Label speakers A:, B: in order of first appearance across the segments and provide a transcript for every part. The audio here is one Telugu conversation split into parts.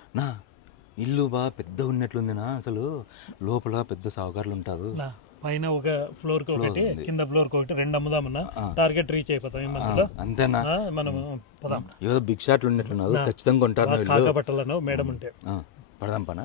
A: నా ఇల్లు బాగా పెద్దగా ఉన్నట్లుందినా అసలు లోపల పెద్ద సావుకారులు ఉంటారు.
B: పైన ఒక ఫ్లోర్ కి ఒకటి కింద ఫ్లోర్ కి ఒకటి రెండు అమ్ముదామన్నా టార్గెట్ రీచ్ అయిపోతాం ఈ మంత్లో.
A: అంతేనా?
B: మనం పదాం.
A: ఏదో బిగ్ షాట్లు ఉన్నట్లున్నారు, ఖచ్చితంగా కొంటారు.
B: కాకపట్టాలను మేడం ఉంటే
A: పడదాం పనా.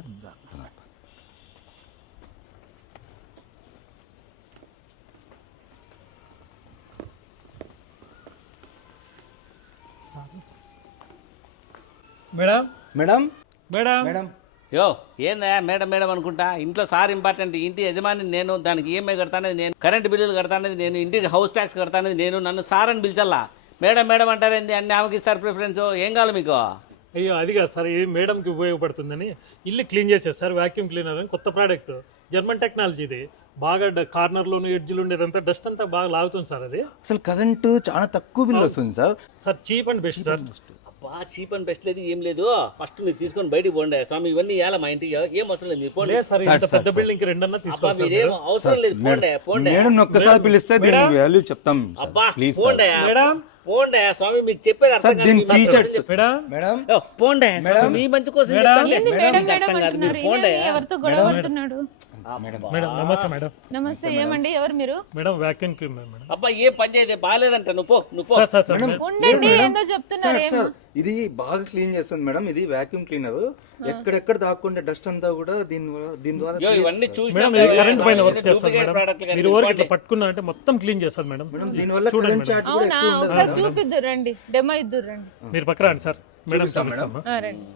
B: మేడం
A: మేడం
B: మేడం
A: మేడం
C: యో ఏందా మేడం మేడం అనుకుంటా. ఇంట్లో సార్ ఇంపార్టెంట్, ఇంటి యజమాని నేను, దానికి ఈఎంఐ కడతానేది నేను, కరెంటు బిల్లులు కడతానేది నేను, ఇంటికి హౌస్ ట్యాక్స్ కడతానేది నేను. నన్ను సార్ అని పిలిచల్లా మేడం మేడం అంటారేంది? అన్ని ఆమెకి ఇస్తారు ప్రిఫరెన్స్. ఏం కావాలి మీకు?
B: అయ్యో అది కాదు సార్, ఈ మేడంకి ఉపయోగపడుతుందని ఇల్లు క్లీన్ చేసేది సార్. వాక్యూమ్ క్లీనర్ అని కొత్త ప్రోడక్ట్, జర్మన్ టెక్నాలజీ. ఇది బాగా కార్నర్లోను ఎడ్జ్లు ఉండేదంతా డస్ట్ అంతా బాగా లాగుతుంది సార్. అది
A: అసలు కరెంటు చాలా తక్కువ బిల్ వస్తుంది sir.
B: Sir cheap and best sir.
C: అబ్బా చీప్ అండ్ బెస్ట్ లేదు ఏం లేదు. ఫస్ట్ మీరు తీసుకొని బయటికి పోండి స్వామి. ఇవన్నీ ఇవ్వాలి మా ఇంటికి, ఏం అవసరం లేదు. పోండి
B: సార్, ఇంత పెద్ద బిల్డింగ్ కి రెండన్నా తీసుకోవాలి.
C: మీరేం అవసరం లేదు, పోండి పోండి.
A: మేడం ఒక్కసారి పిలిస్తే దీని వాల్యూ చెప్తాం.
C: అబ్బా
A: ప్లీజ్
C: పోండి
B: మేడం,
C: పోండే స్వామి. మీకు చెప్పేది అర్థం కాదు.
A: దీని ఫీచర్స్
B: మేడం
A: మేడం
C: పోండే మీ మంచి కోసం చెప్తాను.
D: ఏంది మేడం మేడం
C: అర్థం కాదు.
D: అంటున్నారు?
C: మీరు పోండే.
D: ఈయన ఎవరితో గొడవ పడుతున్నాడు?
B: మేడం నమస్తే మేడం.
D: నమస్తే, ఏమండి ఎవరు మీరు?
B: Madam vacuum cleaner madam.
C: అబ్బా ఏ పని చేయదే బాగాలేదంట. నువ్వు పో, నువ్వు పో.
B: సార్ సార్ సార్
D: ఉండండి, ఏందో చెప్తున్నారు.
A: సార్ ఇది బాగా క్లీన్ చేస్తుంది మేడం. ఇది వాక్యూమ్ క్లీనర్. ఎక్కడెక్కడ దాక్కుంటే డస్ట్ అంతా కూడా దీని ద్వారా
C: యో, ఇవన్నీ చూసి
B: మేడం ఇది కరెంట్ పైన వర్క్ చేస్తారు మేడం. మీరు వరకు ఇట్లా పట్టుకున్నా అంటే మొత్తం క్లీన్ చేస్తారు మేడం.
A: దీని వల్ల కరెంట్ చార్జ్ కూడా
D: అవునా?
A: ఎక్కువ
D: ఒకసారి చూపిద్దు రండి, డెమో ఇద్దురు రండి.
B: మీరు పక్క రండి సార్. మేడం చూపిస్తామా?
D: రండి.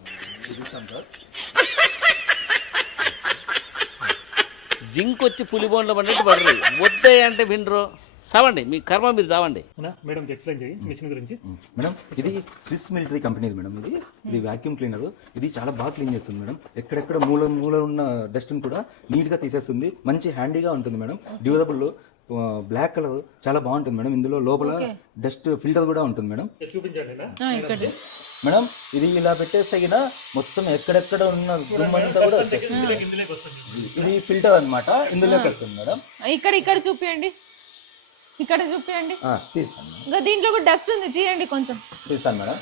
C: జింక్ వచ్చి పులి బోన్లో పడినట్టు పడరు. వద్దే అంటే వినరు. సావండి, మీ కర్మ మీరు చావండి.
B: మేడం ఎక్స్ప్లెయిన్ చేయి మిషన్ గురించి.
A: మేడం ఇది స్విస్ మిలిటరీ కంపెనీ మేడం. ఇది వాక్యూమ్ క్లీనర్. ఇది చాలా బాగా క్లీన్ చేస్తుంది మేడం. ఎక్కడెక్కడ మూల ఉన్న డస్ట్ కూడా నీట్ గా తీసేస్తుంది. మంచి హ్యాండీగా ఉంటుంది మేడం. డ్యూరబుల్ బ్లాక్ కలర్ చాలా బాగుంటుంది మేడం. ఇందులో లోపల డస్ట్ ఫిల్టర్ కూడా ఉంటుంది మేడం.
B: చూపించండి
A: మేడం ఇది ఇలా పెట్టేసగిన మొత్తం ఎక్కడెక్కడ ఉన్న దుమ్మంతా కూడా వచ్చేస్తుంది. ఇది ఫిల్టర్ అన్నమాట, ఇందులోకి వస్తుంది మేడం.
D: ఇక్కడ ఇక్కడ చూపియండి, ఇక్కడ చూపియండి.
A: తీస్తాను
D: ఇంకా దీంట్లో కూడా డస్ట్ ఉంది, తీయండి కొంచెం.
A: తీస్తాను మేడం.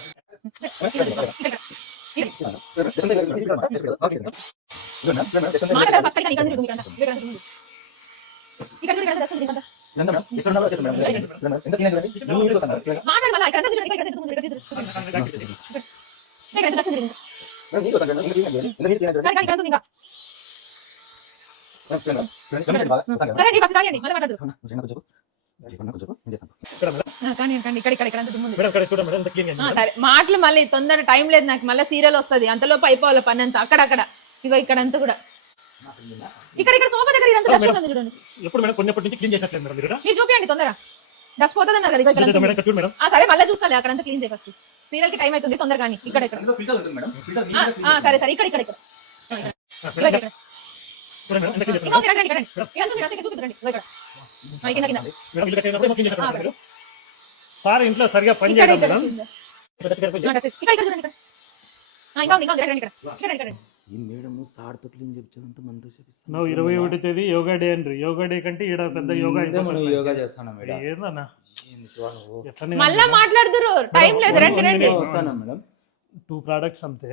D: సరే మాటలు మళ్ళీ తొందర టైం లేదు నాకు. మళ్ళీ సీరియల్ వస్తుంది, అంతలోపు అయిపోవాలి పని అంతా. అక్కడక్కడ ఇగో ఇక్కడంతా కూడా ఇక్కడ ఇక్కడ సోఫా దగ్గర ఇదంతా డస్ట్ ఉంది చూడండి.
B: ఎప్పుడు మేడం కొన్నప్పటి నుంచి క్లీన్ చేసినట్లేదు మేడం.
D: మీరు చూపియండి తొందరగా, డస్ట్ పోతుంది అన్నారు కదా ఇక్కడ.
B: మేడం
D: సరే మళ్ళీ చూస్తాను, అక్కడంతా క్లీన్ చేయ ఫస్ట్. సీరియల్ కి టైం అవుతుంది, తొందరగా కానీ ఇక్కడ ఇక్కడ. సరే సరే ఇక్కడ ఇక్కడ ఇక్కడ
B: సార్ ఇంట్లో సరిగా పని చేయడం మేడం.
A: ఈ మేడం సార్తో క్లీన్ చేపించదంతా మనతో చేపిస్తాను.
B: 21వ తేదీ యోగా డే అండి. యోగా డే కంటే ఈడ పెద్ద యోగా
A: మనం యోగా చేస్తాను మేడం.
B: ఏందన్నా
D: మళ్ళా మాట్లాడుతురు, టైం లేదు. రండి రండి.
A: వస్తాను మేడం.
B: 2 products అంతే.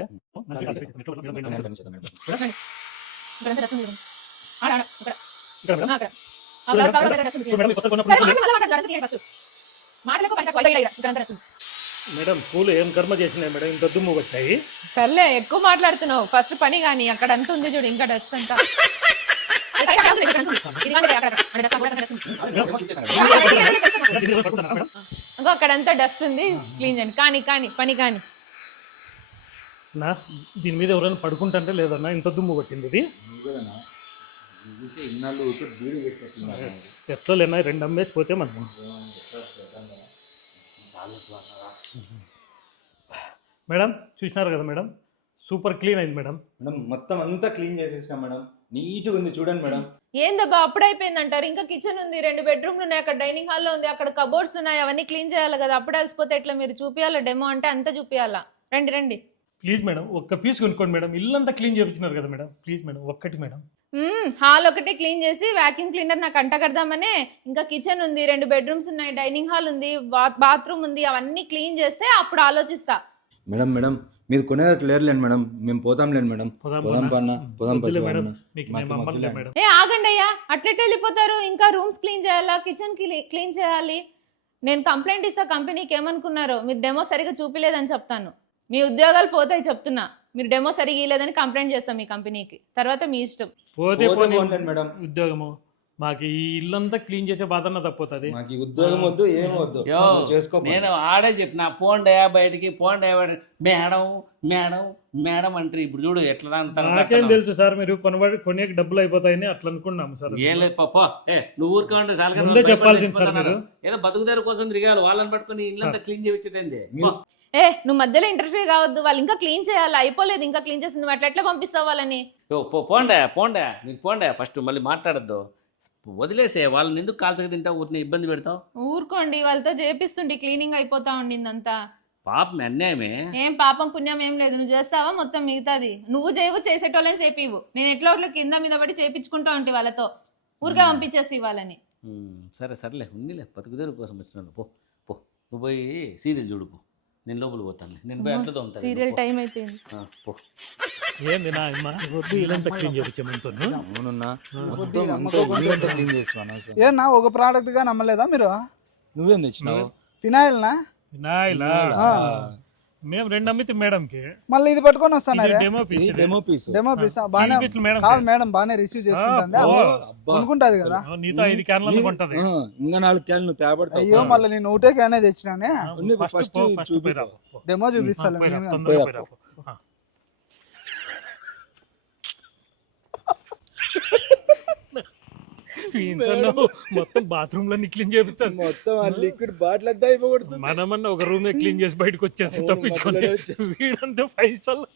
B: మేడం పూలు ఏం కర్మ చేసినాయి మేడం, ఇంత దుమ్ము వచ్చాయి.
D: సర్లే ఎక్కువ మాట్లాడుతున్నావు, ఫస్ట్ పని కానీ. అక్కడ అంత ఉంది చూడు, ఇంకా డస్ట్ అంతా. ఇంకో అక్కడంతా డస్ట్ ఉంది, క్లీన్ చేయండి. కానీ కానీ పని కానీ.
B: నా దీని మీద ఎవరైనా పడుకుంటే లేదన్నా, ఇంత దుమ్ము పట్టింది. ఇది ఎట్లా లేనా 2 అమ్మేసి పోతే మనం. మేడం చూసినారు కదా మేడం, సూపర్ క్లీన్ అయింది మేడం.
A: మేడం మొత్తం అంతా క్లీన్ చేసేసాం మేడం. నీట్గా ఉంది చూడండి మేడం.
D: ఏందబ్బా అప్పుడు అయిపోయింది అంటారు? ఇంకా కిచెన్ ఉంది, 2 బెడ్రూమ్లు ఉన్నాయి, అక్కడ డైనింగ్ హాల్లో ఉంది, అక్కడ కబోర్డ్స్ ఉన్నాయి, అవన్నీ క్లీన్ చేయాలి కదా. అప్పుడు అలసిపోతే ఎట్లా? మీరు చూపియాలా డెమో అంటే అంతా చూపియాలా. రండి రండి
B: ప్లీజ్ మేడం, ఒక్క పీస్ కొనుక్కోండి మేడం. ఇల్లంతా క్లీన్ చేయించినారు కదా మేడం, ప్లీజ్ మేడం ఒక్కటి మేడం.
D: హాల్ ఒకటే క్లీన్ చేసి వాక్యూమ్ క్లీనర్ నాకు అంట కడదామనే. ఇంకా కిచెన్ ఉంది, 2 బెడ్రూమ్స్ ఉన్నాయి, డైనింగ్ హాల్ ఉంది, బాత్రూమ్ ఉంది, అవన్నీ క్లీన్ చేస్తే అప్పుడు ఆలోచిస్తా.
A: మేడం మేడం మీరు కొనేటట్లు లేరులేండి మేడం, మేము పోతాంలేండి మేడం.
B: పోదాం
A: పోదాం పన్న, పోదాం
B: వద్దులే
A: పసి
B: మేడం,
A: అన్న.
B: మీకు
A: మాకు
B: మేము అమ్మలే
A: వద్దులే.
B: మేడం.
D: ఏ ఆగండి అయ్యా, అట్లెట్ వెళ్ళిపోతారు? ఇంకా రూమ్స్ క్లీన్ చేయాలా, కిచెన్ క్లీన్ చేయాలి. నేను కంప్లైంట్ ఇస్తా కంపెనీకి. ఏమనుకున్నారు? మీరు డెమో సరిగా చూపిలేదని చెప్తాను. మీ ఉద్యోగాలు పోతాయి చెప్తున్నా. మీరు డెమో సరిగా ఇవ్వలేదని కంప్లైంట్ చేస్తాం మీ కంపెనీకి. తర్వాత మీ ఇష్టం.
B: పోతే
A: పోతే
B: పోనీ
A: పోన్లేండి మేడం.
B: ఉద్యోగము, మాకు ఈ ఇల్లంతా క్లీన్ చేసే బాధన్న తప్పుతుంది.
A: మాకు ఈ ఉద్యోగం వద్దు, ఏం వద్దు.
C: యో
A: నువ్వు చేసుకో.
C: నేను ఆడే చెప్పిన పోండే బయటికి, పోండే మేడం మేడం మేడం అంటారు. ఇప్పుడు చూడు ఎట్లా అంటారు.
B: నాకేం తెలుసు సార్, మీరు కొనే డబ్బులు అయిపోతాయని అట్లా అనుకున్నాము సార్.
C: ఏం లేదు పాప, నువ్వు ఊరుకోండి చాలా
B: ముందే చెప్పాల్సింది సార్ మీరు.
C: ఏదో బతుకుదారి కోసం తిరిగారు, వాళ్ళని పట్టుకుని ఇల్లంతా క్లీన్ చేయించేది.
D: నువ్వు మధ్యలో ఇంటర్వ్యూ కావద్దు. వాళ్ళు ఇంకా క్లీన్ చేయాలి, అయిపోలేదు ఇంకా క్లీన్ చేసింది. నువ్వు అట్లా ఎట్లా పంపిస్తావు వాళ్ళని?
C: పోండే మీరు పోండే, ఫస్ట్ మళ్ళీ మాట్లాడద్దు, వదిలేసే. వాళ్ళని ఎందుకు కాల్చక తింటావు, ఊరిని ఇబ్బంది పెడతావు.
D: ఊరుకోండి, వాళ్ళతో చేపిస్తుండి, క్లీనింగ్ అయిపోతా ఉండిందంతా.
C: పాపం అన్యాయమే.
D: ఏం పాపం పుణ్యం ఏం లేదు. నువ్వు చేస్తావా మొత్తం మిగతాది? నువ్వు చేయవు, చేసేటోళ్ళని చేపివు. నేను ఎట్లా ఒకటి కింద మీద పడి చేపించుకుంటా ఉంటే వాళ్ళతో ఊరికే పంపించేసి వాళ్ళని.
C: సరే సర్లే, ఉందిలే, బతుకుదేరు కోసం వచ్చినాను. పో పో, నువ్వు పోయి సీరియల్ చూడుపో, నేను లోపల పోతాను. నేను పోయి అట్లా తోముతాను.
D: సీరియల్ టైం అయిపోయింది.
C: పో.
B: ఏంది నా అమ్మ వద్దు, ఇల్లంతా క్లీన్ చేయించమంతో.
A: అవునున్నా, మొత్తం అంతా ఇల్లంతా క్లీన్ చేస్తాను అసలు.
E: ఏనా ఒక ప్రోడక్ట్ గా నమ్మలేదా మీరు?
A: నువ్వేం తెచ్చినావు?
E: ఫినాయిల్ నా?
B: నాయలా మేము 2 అమ్మితే మేడంకి
E: మళ్ళీ ఇది పట్టుకొని వస్తాను.
B: Demo piece.
A: Demo piece.
E: Demo piece బానే కాదు మేడం, బానే రిసీవ్ చేసుకుంటుంది, అనుకుంటది కదా.
B: నీతో 5 క్యాన్లు కొంటది.
A: ఇంకా 4 క్యాన్లు తేబడతావు.
E: అయ్యో మళ్ళీ నేను ఒకటే క్యానే తెచ్చినానే.
A: ఫస్ట్
E: డెమో చూపిస్తాను.
B: మొత్తం బాత్రూమ్ లో క్లీన్ చేపిస్తాను.
A: మొత్తం ఆ లిక్విడ్ బాటిల్ అంతా అయిపోకూడదు.
B: మనమన్నా ఒక రూమే క్లీన్ చేసి బయటకు వచ్చేసి తప్పించుకొని వీడంతా పైసలు.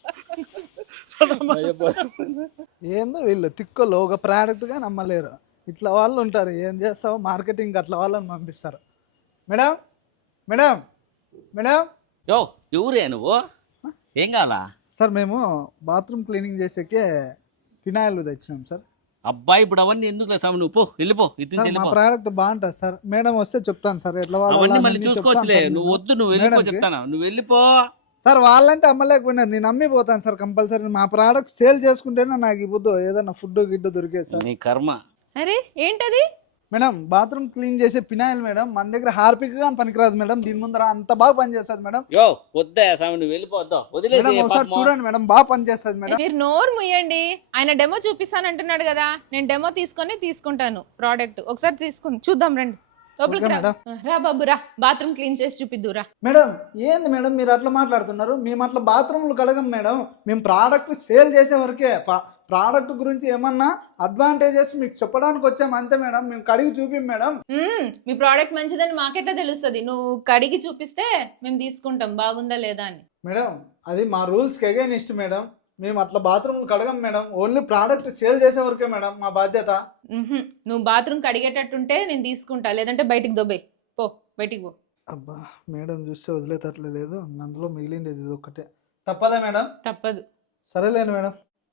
E: ఏందో వీళ్ళు తిక్కలు ఒక ప్రోడక్ట్ గా నమ్మలేరు. ఇట్లా వాళ్ళు ఉంటారు. ఏం చేస్తావు, మార్కెటింగ్ అట్లా వాళ్ళని పంపిస్తారు. Madam madam madam.
C: యో ఎవరే నువ్వు, ఏం కావాలా?
E: సార్ మేము బాత్రూమ్ క్లీనింగ్ చేసేకే ఫినాయిల్ తెచ్చినాం సార్.
C: అబ్బాయి ఇప్పుడు అవన్నీ ఎందుకు లేదు, నువ్వు పో, వెళ్ళిపో.
E: సార్ మా ప్రోడక్ట్ బాగుంటుంది సార్. మేడం వస్తే చెప్తాను సార్ ఎట్లా
C: అవన్నీ మళ్ళీ చూసుకోవచ్చులే. నువ్వు వద్దు, నువ్వు వెళ్ళిపో చెప్తాను, నువ్వు వెళ్ళిపో.
E: సార్ వాళ్ళంటే అమ్మలేకపోయినారు, నేను అమ్మిపోతాను సార్ కంపల్సరీ. మా ప్రోడక్ట్ సేల్ చేసుకుంటేనే నాకు ఇవ్వద్దు ఏదైనా ఫుడ్ గిడ్డు దొరికేది సార్.
C: నీ కర్మ.
D: అరే ఏంటది?
E: మేడం బాత్రూమ్ క్లీన్ చేసే ఫినాయిల్ మేడం. మన దగ్గర హార్పిక్ గా పనికిరాదు మేడం, దీని ముందర అంత బాగా పనిచేస్తుంది మేడం.
C: యో వద్దా స్వామి, నువ్వు వెళ్ళిపోద్దాం, వదిలేసి.
E: ఒకసారి చూడండి మేడం, బాగా పనిచేస్తుంది మేడం.
D: మీరు నోరు ముయ్యండి. ఆయన డెమో చూపిస్తానంటున్నాడు కదా, నేను డెమో తీసుకుంటాను ప్రోడక్ట్. ఒకసారి తీసుకుని చూద్దాం రండి. లోపలికి రా బాబు, రా బాత్రూమ్ క్లీన్ చేసి చూపిద్దురా.
E: మేడం ఏంది మేడం మీరు అట్లా మాట్లాడుతున్నారు? మేము అట్లా బాత్రూమ్లు కడగం మేడం, మేము ప్రోడక్ట్ సేల్ చేసే వరకే. ప్రోడక్ట్ గురించి ఏమన్నా అడ్వాంటేజెస్ మీకు చెప్పడానికి వచ్చాము అంతే మేడం, మేము కడిగి చూపిం మేడం.
D: మీ ప్రోడక్ట్ మంచిదని మాకెట్లా తెలుస్తుంది? నువ్వు కడిగి చూపిస్తే మేము తీసుకుంటాం బాగుందా లేదా అని.
E: మేడం అది మా రూల్స్కి అగైనిస్ట్ మేడం, మేము అట్లా బాత్రూమ్లు కడగం మేడం, ఓన్లీ ప్రోడక్ట్ సేల్ చేసే వరకే మేడం మా బాధ్యత.
D: నువ్వు బాత్రూమ్ కడిగేటట్టుంటే నేను తీసుకుంటా, లేదంటే బయటికి దొబ్బే పో, బయటికి పో.
E: అబ్బా మేడం చూస్తే వదిలేటట్లే లేదు, అందులో మిగిలిండేది ఇది ఒక్కటే. తప్పదా మేడం?
D: తప్పదు.
E: సరేలేండి మేడం.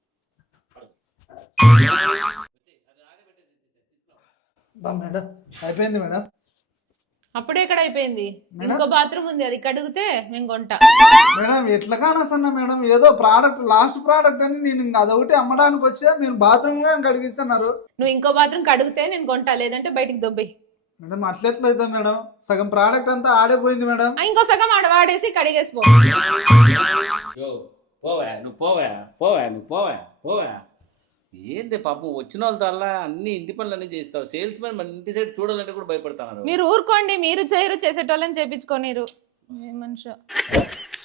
E: మేడం అయిపోయింది మేడం.
D: అప్పుడే ఎక్కడ అయిపోయింది? ఇంకో బాత్రూమ్ ఉంది, అది కడిగితే నేను కొంటా.
E: మేడం ఎట్లా కానొస్తున్నా మేడం, ఏదో ప్రోడక్ట్ లాస్ట్ ప్రోడక్ట్ అని నేను ఇంకా అదొకటి అమ్మడానికి వచ్చా, మీరు బాత్రూమ్ గా కడిగిస్తున్నారు.
D: నువ్వు ఇంకో బాత్రూమ్ కడిగితే నేను కొంటా, లేదంటే బయటికి దొబ్బే.
E: మేడం అట్లెట్లయితే మేడం, సగం ప్రోడక్ట్ అంతా ఆడైపోయింది మేడం.
D: ఇంకో సగం ఆడ వాడేసి కడిగేసిపో.
C: పోవా నువ్వు, పోవా. ఏంది పాపం వచ్చిన వాళ్ళతో అలా అన్ని ఇంటి పనులు అన్ని చేస్తావు. సేల్స్ మ్యాన్ మన ఇంటి సైడ్ చూడాలంటే కూడా భయపడతాను.
D: మీరు ఊరుకోండి, మీరు చేయరు, చేసేటోళ్ళని చేపించుకోనిరు. ఏ మనిషి.